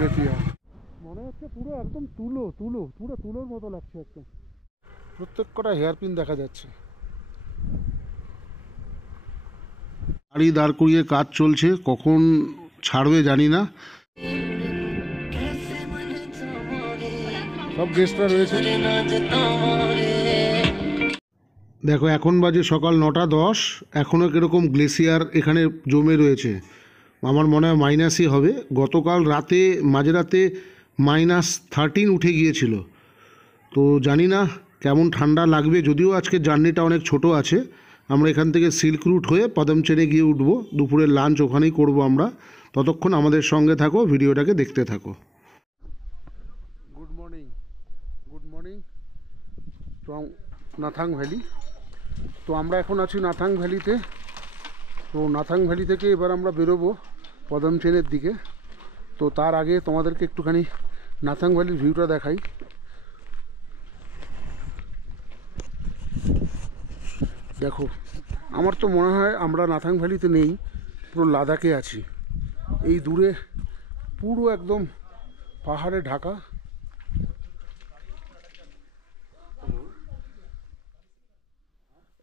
Glacier মনে হচ্ছে পুরো একদম তুলো তুলো পুরো তুলোর মতো লাগছে একদম। প্রত্যেক কটা হেয়ারপিন দেখা যাচ্ছে। গাড়ি দাঁড় করিয়ে কাজ চলছে, কখন ছাড়বে জানি না। সব গেস্টরা রয়েছে। দেখো এখন বাজে সকাল 9:10, এখনও কীরকম গ্লেসিয়ার এখানে জমে রয়েছে। আমার মনে হয় মাইনাসই হবে। গতকাল রাতে মাঝরাতে -13 উঠে গিয়েছিল। তো জানি না কেমন ঠান্ডা লাগবে, যদিও আজকে জার্নিটা অনেক ছোট আছে। আমরা এখান থেকে সিল্ক রুট হয়ে পদমচেনে গিয়ে উঠবো, দুপুরের লাঞ্চ ওখানেই করব আমরা। ততক্ষণ আমাদের সঙ্গে থাকো, ভিডিওটাকে দেখতে থাকো। Good morning, good morning from Nathang valley. তো আমরা এখন আছি নাথাং ভ্যালিতে। তো নাথাং ভ্যালি থেকে এবার আমরা বেরোবো পদমচেনের দিকে। তো তার আগে তোমাদেরকে একটুখানি নাথাং ভ্যালির ভিউটা দেখাই। দেখো, আমার তো মনে হয় আমরা নাথাং ভ্যালিতে নেই, পুরো লাদাখে আছি। এই দূরে পুরো একদম পাহাড়ে ঢাকা।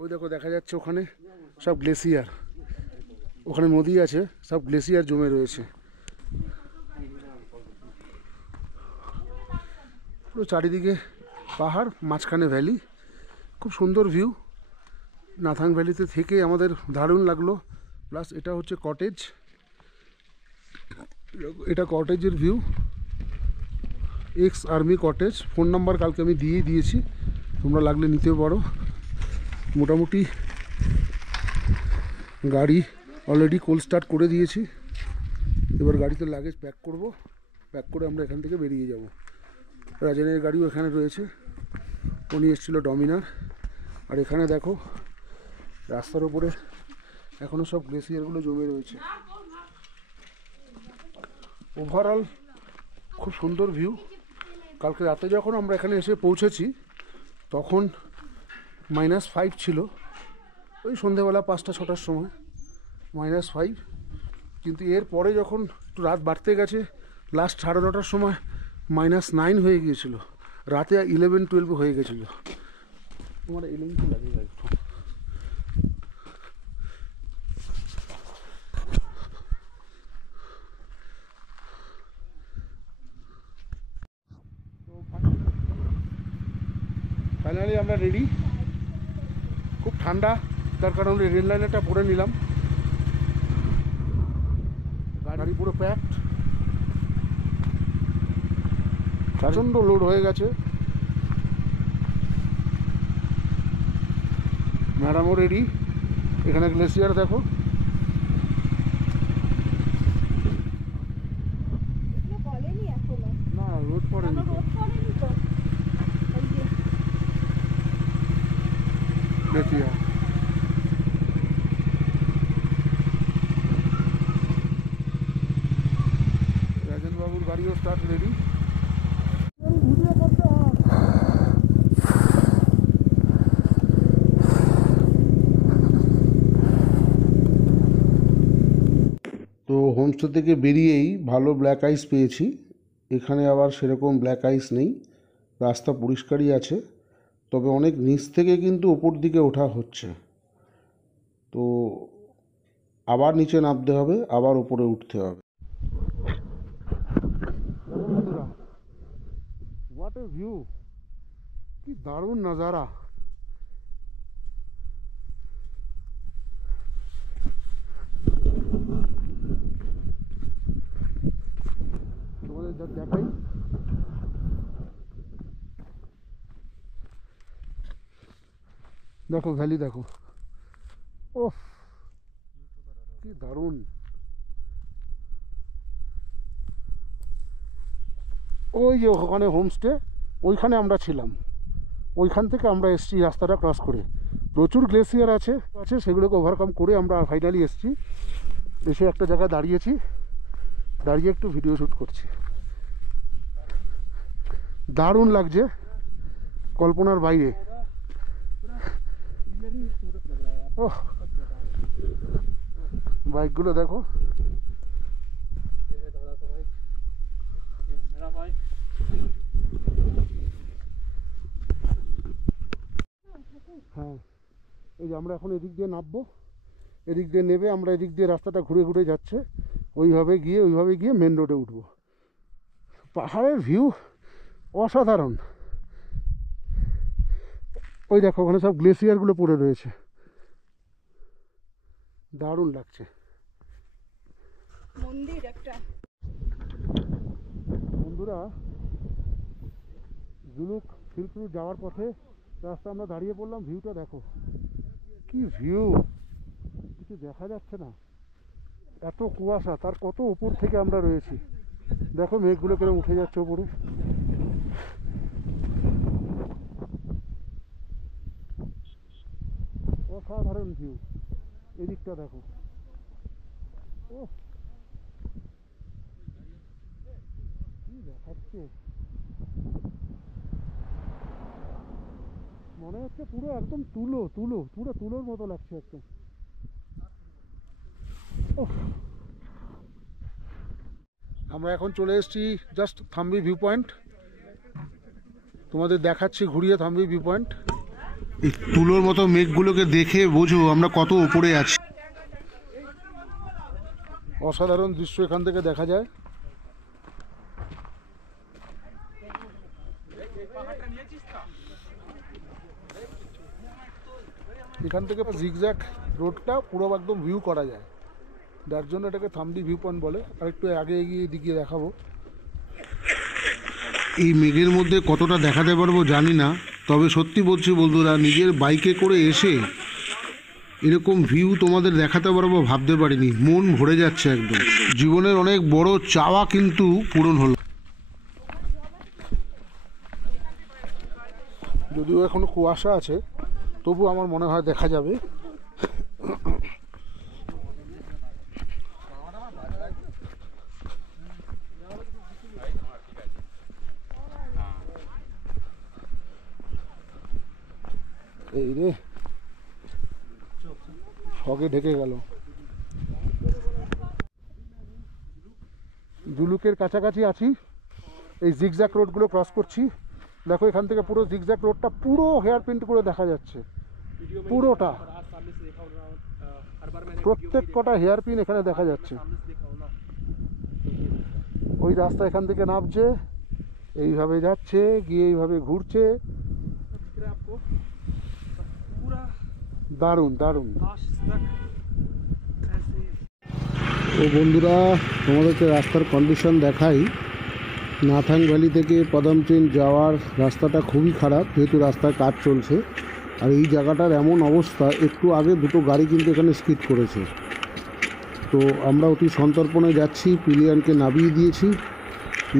ওই দেখো দেখা যাচ্ছে ওখানে সব গ্লেসিয়ার, ওখানে নদী আছে, সব গ্লেসিয়ার জমে রয়েছে। পুরো চারিদিকে পাহাড়, মাঝখানে ভ্যালি, খুব সুন্দর ভিউ। নাথাং ভ্যালিতে থেকে আমাদের দারুণ লাগলো। প্লাস এটা হচ্ছে কটেজ, এটা কটেজের view, ex army cottage. Phone number কালকে আমি দিয়েছি, তোমরা লাগলে নিতে পারো। মোটামুটি গাড়ি অলরেডি কোল্ড স্টার্ট করে দিয়েছি। এবার গাড়িতে লাগেজ প্যাক করব, প্যাক করে আমরা এখান থেকে বেরিয়ে যাব। রাজেনের গাড়িও এখানে রয়েছে, উনি এসেছিলো ডমিনার। আর এখানে দেখো রাস্তার উপরে এখনও সব গ্লেসিয়ারগুলো জমে রয়েছে। ওভারঅল খুব সুন্দর ভিউ। কালকে রাতে যখন আমরা এখানে এসে পৌঁছেছি তখন -5 ছিল, ওই সন্ধেবেলা 5টা-6টার সময় -5। কিন্তু এর পরে যখন একটু রাত বাড়তে গেছে, লাস্ট 9:30টার সময় -9 হয়ে গিয়েছিল। রাতে 11-12 হয়ে গেছিলো। তোমার এলিঙ্কি লাগে একটু। ফাইনালি আমরা রেডি। খুব ঠান্ডা, তার কারণে রেল লাইনারটা পরে নিলাম। গাড়ি পুরো প্যাকড, প্রচণ্ড লোড হয়ে গেছে। ম্যাডামও রেডি। এখানে গ্লেসিয়ার দেখো, না রোদ পড়েনি। গ্লেসিয়ার রাজন বাবুর গাড়িও স্টার্ট রেডি। তো হোমস্টে থেকে বেরিয়েই ভালো ব্ল্যাক আইস পেয়েছি। এখানে আবার সেরকম ব্ল্যাক আইস নেই, রাস্তা পরিষ্কারই আছে। তবে অনেক নিচ থেকে কিন্তু ওপর দিকে ওঠা হচ্ছে, তো আবার নিচে নামতে হবে, আবার উপরে উঠতে হবে। হোয়াট এ ভিউ, কি দারুণ নাজারা। তোমাদের দেখাই, দেখো ভ্যালি দেখো, ওহ কি দারুণ। ওই যে ওখানে হোমস্টে, ওইখানে আমরা ছিলাম, ওইখান থেকে আমরা এসছি রাস্তাটা ক্রস করে। প্রচুর গ্লেসিয়ার আছে, সেগুলোকে ওভারকাম করে আমরা ফাইনালি এসছি। এসে একটা জায়গায় দাঁড়িয়েছি, দাঁড়িয়ে একটু ভিডিও শ্যুট করছি। দারুণ লাগছে, কল্পনার বাইরে। ওহ, বাইকগুলো দেখো, হ্যাঁ, এই যে আমরা এখন এদিক দিয়ে নামবো, এদিক দিয়ে নেবে আমরা এদিক দিয়ে রাস্তাটা ঘুরে ঘুরে যাচ্ছে, ওইভাবে গিয়ে মেন রোডে উঠবো। পাহাড়ের ভিউ অসাধারণ। ওই দেখো ওখানে সব গ্লেসিয়ারগুলো পড়ে রয়েছে, দারুণ লাগছে। মন্দির একটা। বন্ধুরা, জুলুক সিল্ক রুট যাওয়ার পথে রাস্তা আমরা দাঁড়িয়ে পড়লাম, ভিউটা দেখো কি ভিউ, কিছু দেখা যাচ্ছে না, এত কুয়াশা, তার কত উপর থেকে আমরা রয়েছি। দেখো মেঘগুলো কেরম উঠে যাচ্ছে ওপরে। অসাধারণ ভিউ, এদিকটা দেখো। ও কি দেখাচ্ছে, মনে হচ্ছে পুরো একদম পুরো তুলোর মতো লাগছে একদম। আমরা এখন চলে এসেছি জাস্ট থাম্বি ভিউ পয়েন্ট, তোমাদের দেখাচ্ছি ঘুরিয়ে থাম্বি ভিউ পয়েন্ট। এই তুলোর মতো মেঘগুলোকে দেখে বোঝো আমরা কত উপরে আছি। অসাধারণ দৃশ্য এখান থেকে দেখা যায়। এখান থেকে জিগজ্যাগ রোডটা পুরো একদম ভিউ করা যায়, যার জন্য এটাকে থাম্বি ভিউ পয়েন্ট বলে। আর একটু আগে এগিয়ে দিকে দেখাবো। এই মেঘের মধ্যে কতটা দেখাতে পারবো জানি না, তবে সত্যি বলছি বন্ধুরা, নিজের বাইকে করে এসে এরকম ভিউ তোমাদের দেখাতে পারবো ভাবতে পারিনি। মন ভরে যাচ্ছে একদম, জীবনের অনেক বড় চাওয়া কিন্তু পূরণ হলো। যদিও এখনো কুয়াশা আছে, তবু আমার মনে হয় দেখা যাবে। এই রে, ফগে ঢেকে গেল। জুলুকের কাছাকাছি আছি, এই জিগজ্যাগ রোডগুলো ক্রস করছি। দেখো এখান থেকে পুরো জিগজ্যাগ রোডটা পুরো হেয়ার প্রিন্ট করে দেখা যাচ্ছে, পুরোটা, প্রত্যেক কটা হেয়ার পিন এখানে দেখা যাচ্ছে। ওই রাস্তা এখান থেকে নামছে, এইভাবে যাচ্ছে, গিয়ে এইভাবে ঘুরছে, দারুণ দারুণ। ও বন্ধুরা, তোমাদেরকে রাস্তার কন্ডিশন দেখাই। নাথাং ভ্যালি থেকে পদমচেন যাওয়ার রাস্তাটা খুবই খারাপ, যেহেতু রাস্তায় কাজ চলছে। আর এই জায়গাটার এমন অবস্থা, একটু আগে দুটো গাড়ি কিন্তু এখানে স্কিড করেছে। তো আমরা অতি সন্তর্পণে যাচ্ছি, পিলিয়ানকে নামিয়ে দিয়েছি,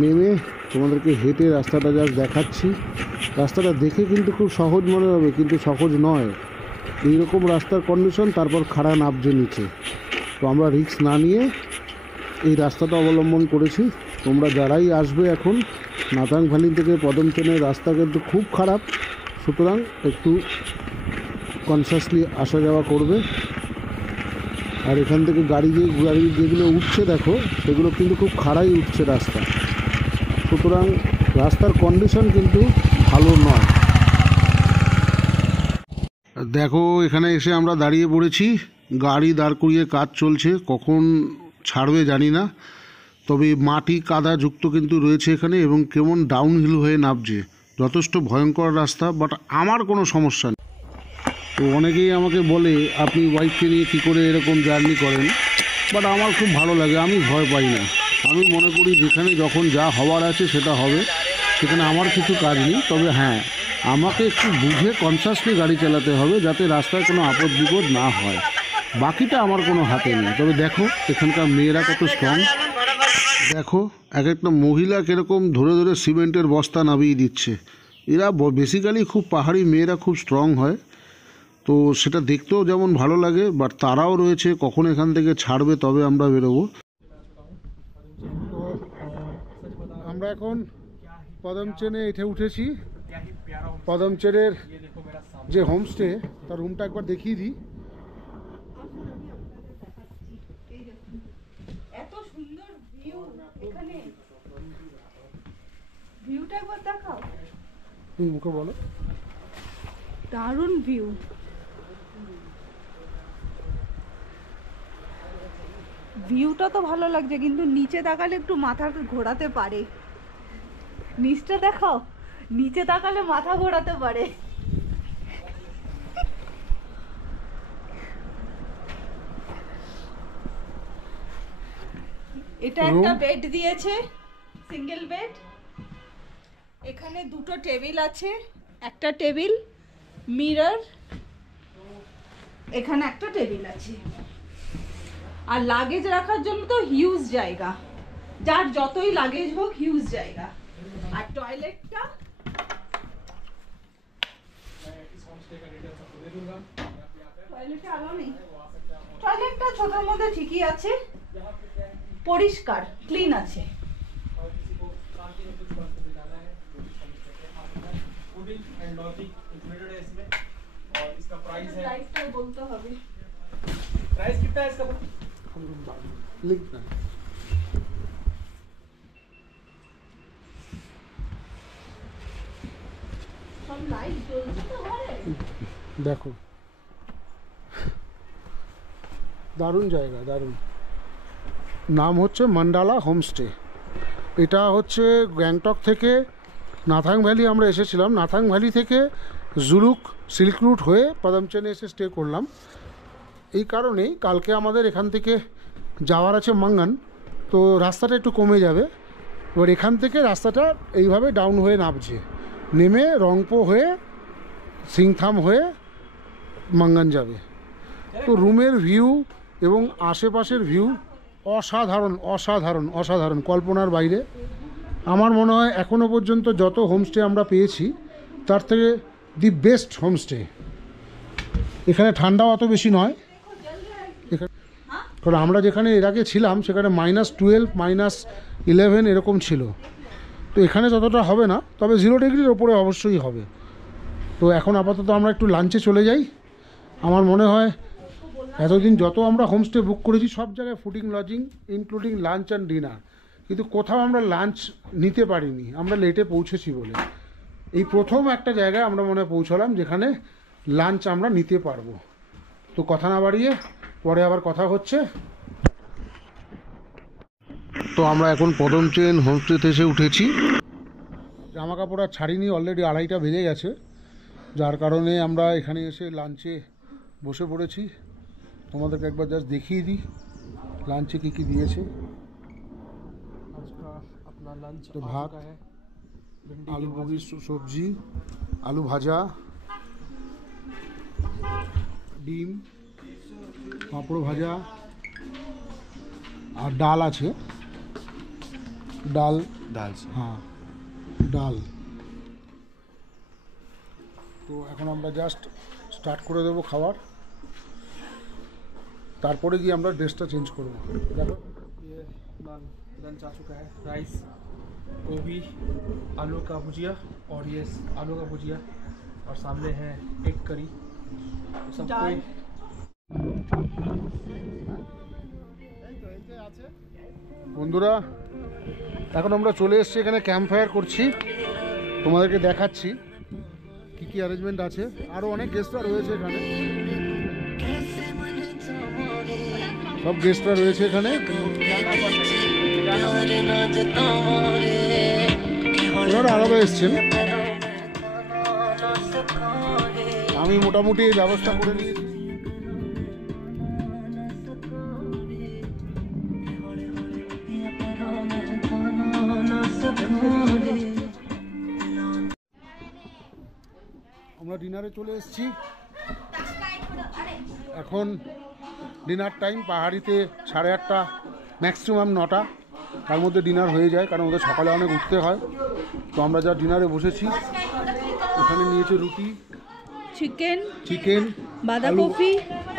নেমে তোমাদেরকে হেঁটে রাস্তাটা জাস্ট দেখাচ্ছি। রাস্তাটা দেখে কিন্তু খুব সহজ মনে হবে, কিন্তু সহজ নয়। এইরকম রাস্তার কন্ডিশন, তারপর খাড়া নামছে নিচে। তো আমরা রিস্ক না নিয়ে এই রাস্তাটা অবলম্বন করেছি। তোমরা যারাই আসবে এখন নাথাং ভ্যালি থেকে পদমচেনের রাস্তা কিন্তু খুব খারাপ, সুতরাং একটু কনসিয়াসলি আসা যাওয়া করবে। আর এখান থেকে গাড়ি যেগুলো উঠছে দেখো, সেগুলো কিন্তু খুব খাড়াই উঠছে রাস্তা, সুতরাং রাস্তার কন্ডিশন কিন্তু ভালো নয়। দেখো এখানে এসে আমরা দাঁড়িয়ে পড়েছি, গাড়ি দাঁড় করিয়ে কাজ চলছে, কখন ছাড়বে জানি না। তবে মাটি কাদা যুক্ত কিন্তু রয়েছে এখানে, এবং কেমন ডাউনহিল হয়ে নামছে, যথেষ্ট ভয়ঙ্কর রাস্তা। বাট আমার কোনো সমস্যা নেই। তো অনেকেই আমাকে বলে আপনি ওয়াইফকে নিয়ে কী করে এরকম জার্নি করেন, বাট আমার খুব ভালো লাগে, আমি ভয় পাই না। আমি মনে করি যেখানে যখন যা হওয়ার আছে সেটা হবে, সেখানে আমার কিছু কাজ নেই। তবে হ্যাঁ, আমাকে একটু বুঝে কনসাসলি গাড়ি চালাতে হবে, যাতে রাস্তায় কোনো আপদ বিপদ না হয়, বাকিটা আমার কোনো হাতে নেই। তবে দেখো এখানকার মেয়েরা কত স্ট্রং, দেখো এক একটা মহিলা কীরকম ধরে ধরে সিমেন্টের বস্তা নামিয়ে দিচ্ছে। এরা বেসিক্যালি খুব পাহাড়ি মেয়েরা খুব স্ট্রং হয়, তো সেটা দেখতেও যেমন ভালো লাগে, বাট তারাও রয়েছে কখন এখান থেকে ছাড়বে তবে আমরা বেরোবো। আমরা এখন পদমচেনে উঠেছি। পদমচেনের যে হোমস্টে, তার রুমটা একবার দেখিয়ে দিই। এত সুন্দর ভিউ এখানে, ভিউটা একবার দেখাও। তুমি মুখে বলো। দারুণ ভিউ। ভিউটা তো ভালো লাগছে, কিন্তু নিচে তাকালে একটু মাথা ঘোরাতে পারে। নিচটা দেখাও, নিচে তাকালে মাথা ঘোরাতে পারে। এটা একটা বেড দিয়েছে, সিঙ্গেল বেড। এখানে দুটো টেবিল আছে, একটা টেবিল, মিরর, এখানে একটা টেবিল আছে। আর লাগেজ রাখার জন্য তো হিউজ জায়গা, যার যতই লাগেজ হোক হিউজ জায়গা। আর টয়লেটটা টয়লেটে আলো নেই, টয়লেটটা ছোটর মধ্যে ঠিকই আছে, পরিষ্কার ক্লিন আছে। প্রাইসটা বলতে হবে। प्राइस कितना है इसका? लिख ना। সব লাইট জ্বলছে তো ঘরে। দেখো দারুণ জায়গা, দারুণ। নাম হচ্ছে মান্ডালা হোমস্টে। এটা হচ্ছে গ্যাংটক থেকে নাথাং ভ্যালি আমরা এসেছিলাম, নাথাং ভ্যালি থেকে জুলুক সিল্ক রুট হয়ে পদমচেনে এসে স্টে করলাম। এই কারণেই কালকে আমাদের এখান থেকে যাওয়ার আছে মাঙ্গান, তো রাস্তাটা একটু কমে যাবে। এবার এখান থেকে রাস্তাটা এইভাবে ডাউন হয়ে নামছে, নেমে রংপো হয়ে সিংথাম হয়ে মাঙ্গান যাবে। তো রুমের ভিউ এবং আশেপাশের ভিউ অসাধারণ অসাধারণ অসাধারণ, কল্পনার বাইরে। আমার মনে হয় এখনও পর্যন্ত যত হোমস্টে আমরা পেয়েছি তার থেকে দি বেস্ট হোমস্টে। এখানে ঠান্ডাও অত বেশি নয়, কারণ আমরা যেখানে এর আগে ছিলাম সেখানে -12 -11 এরকম ছিল। তো এখানে ততটা হবে না, তবে 0 ডিগ্রির ওপরে অবশ্যই হবে। তো এখন আপাতত আমরা একটু লাঞ্চে চলে যাই। আমার মনে হয় এতদিন যত আমরা হোমস্টে বুক করেছি সব জায়গায় fooding lodging including lunch and dinner, কিন্তু কোথাও আমরা লাঞ্চ নিতে পারিনি, আমরা লেটে পৌঁছেছি বলে। এই প্রথম একটা জায়গায় আমরা মনে হয় পৌঁছলাম যেখানে লাঞ্চ আমরা নিতে পারবো। তো কথা না বাড়িয়ে পরে আবার কথা হচ্ছে। তো আমরা এখন পদমচেন হোমস্টেতে এসে উঠেছি। জামা কাপড় আর ছাড়িনি, অলরেডি 2:30 বেজে গেছে, যার কারণে আমরা এখানে এসে লাঞ্চে বসে পড়েছি। তোমাদেরকে একবার জাস্ট দেখিয়ে দিই লাঞ্চে কী কী দিয়েছে। তো ভাত, আলু বগির সবজি, আলু ভাজা, ডিম, পাঁপড় ভাজা আর ডাল আছে। ডাল হ্যাঁ ডাল। তো এখন আমরা জাস্ট স্টার্ট করে দেবো খাবার, তারপরে গিয়ে আমরা ড্রেসটা চেঞ্জ করবো। দেখো ये लंच आ चुका है। राइस, गोभी, आलू का भुजिया और ये आलू का भुजिया, और सामने है एग करी। सब कोई বন্ধুরা এখন আমরা চলে এসেছি এখানে, ক্যাম্প ফায়ার করছি, তোমাদেরকে দেখাচ্ছি কি কি অ্যারেঞ্জমেন্ট আছে। আরও অনেক গেস্টরা রয়েছে এখানে, সব গেস্টরা রয়েছে এখানে। ওনারা আলাদা এসছেন, আমি মোটামুটি এই ব্যবস্থা করে নিয়েছি। আমরা ডিনারে চলে এসেছি, এখন ডিনার টাইম। পাহাড়িতে 8:30 ম্যাক্সিমাম 9টা, তার মধ্যে ডিনার হয়ে যায়, কারণ ওদের সকালে অনেক উঠতে হয়। তো আমরা যা ডিনারে বসেছি, এখানে নিয়েছে রুটি, চিকেন, বাঁধাকপি,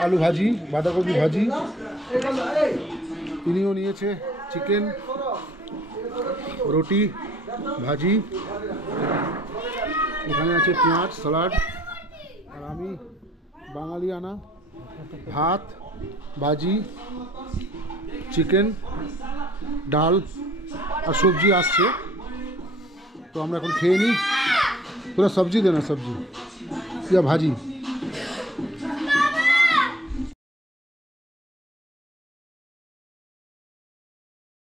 আলু ভাজি, বাঁধাকপি ভাজি। তিনিও নিয়েছে চিকেন, রুটি, ভাজি, এখানে আছে পেঁয়াজ, স্যালাড। আর আমি বাঙালি আনা ভাত, ভাজি, চিকেন, ডাল আর সবজি আসছে। তো আমরা এখন খেয়ে নিই। তোরা সবজি দে না, সবজি या भाजी